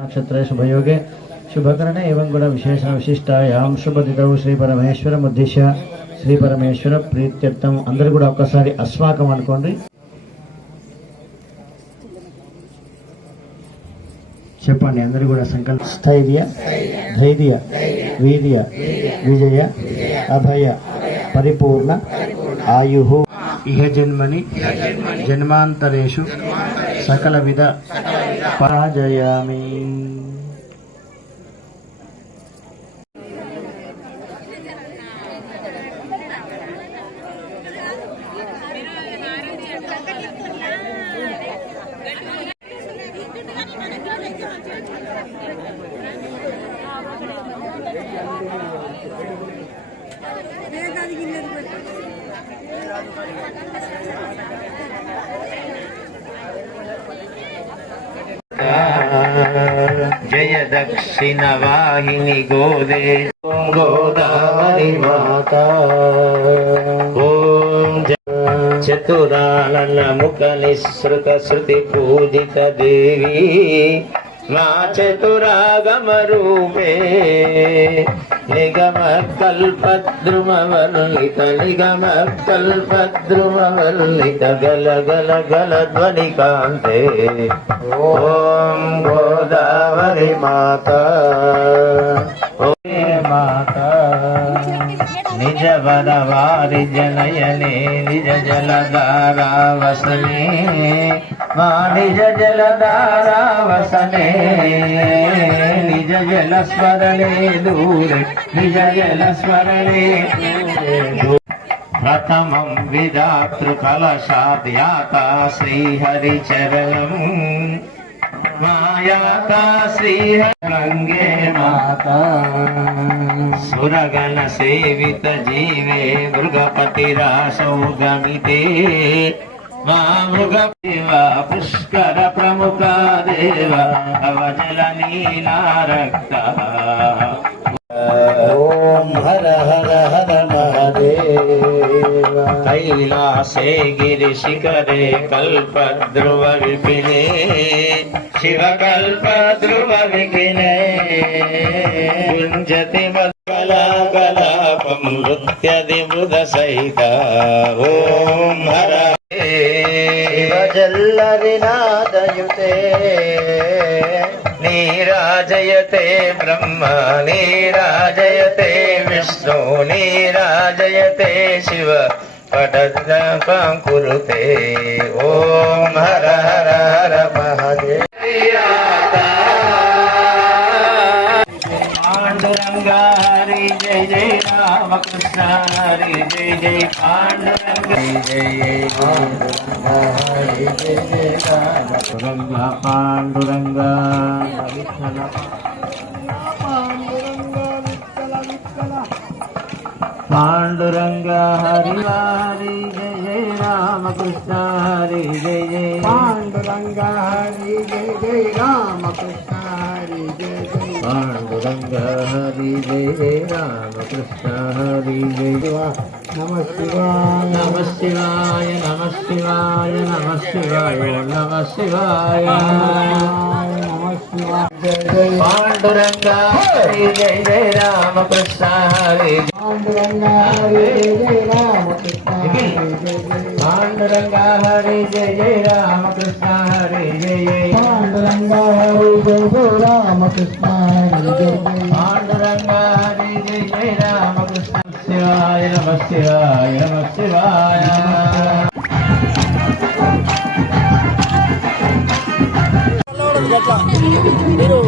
नक्षत्रे शुभयोगे शुभकरणे एवं गुण विशेषण विशिष्टायां शुभतिथौ श्री परमेश्वरम उद्देश्य श्री परमेश्वर प्रीत्यर्थम अंदर కూడా ఒక్కసారి అస్మాకం అనుకోండి. చెప్పండి అందరూ కూడా సంకల్ప స్థైర్య ధైర్య వీర్య విజయ అభయ పరిపూర్ణ ఆయుః ఇహ జన్మని జన్మాంతరేషు సకల విధ పరాజయామి. जय दक्षिण वाहिनी गोदे गोदावरी माता ओम चतुरानन मुख निःसृत श्रुति पूजित देवी मा चतुरागम रूपे निगम कल्पद्रुमवर्णित निगम कल्पद्रुमवर्णित गल गल गल ध्वनि कांते ओम गोदावरी माता माता निज वरवारि जनयने निज जलधारा वसने मा निज जलधारा वसने निज जल स्मरणे दूरे निज जल स्मरणे प्रथमं विधातृ कलशाद्याता श्रीहरिचरणम् मायाता श्रीहरंगे माता सुरगण सेवित जीवे मृगपतिराशौ गमिते मा मृगदेवा पुष्कर प्रमुखा देवा अवजल नीला रक्ता ओम हर हर हर महादेव कैलासे गिरिशिखरे कल्पद्रुव विपिने शिव कल्पद्रुव विपिने गुंजति मद्गला कलापं नृत्यदि मृद सहिता ओम हर शिवजल्लरिनादयुते नीराजयते ब्रह्म नीराजयते विष्णु नीराजयते शिव पदद्रपं कुरुते ओम हर हर हर महादेव पांडुरंगा हरि जय जय रामकृष्ण हरि जय जय पांडुरंगा जय जय पांडुरंगा हरि जय जय रामकृष्ण पांडुरंगा पांडुरंगा हरि हरि जय जय रामकृष्ण हरि जय जय पांडुरंगा हरि जय जय रामकृष्ण हरि जय जय पांडुरंगा हरि जय जय रामकृष्ण हरि जय जय नमः शिवाय नमः शिवाय नमः शिवाय नमः शिवाय नमः शिवाय नमः शिवाय जय जय पांडुरंगा हरि जय जय रामकृष्ण हरि पांडुरंगा हरि जय जय रामकृष्ण हरि जय जय पांडुरंगा हरि जय जय रामकृष्ण हरि जय जय पांडुरंगा हरि जय जय रामकृष्ण हरि जय जय पांडुरंगा हरि जय जय रामकृष्ण शिवाय नमः शिवाय नमः शिवाय మీరు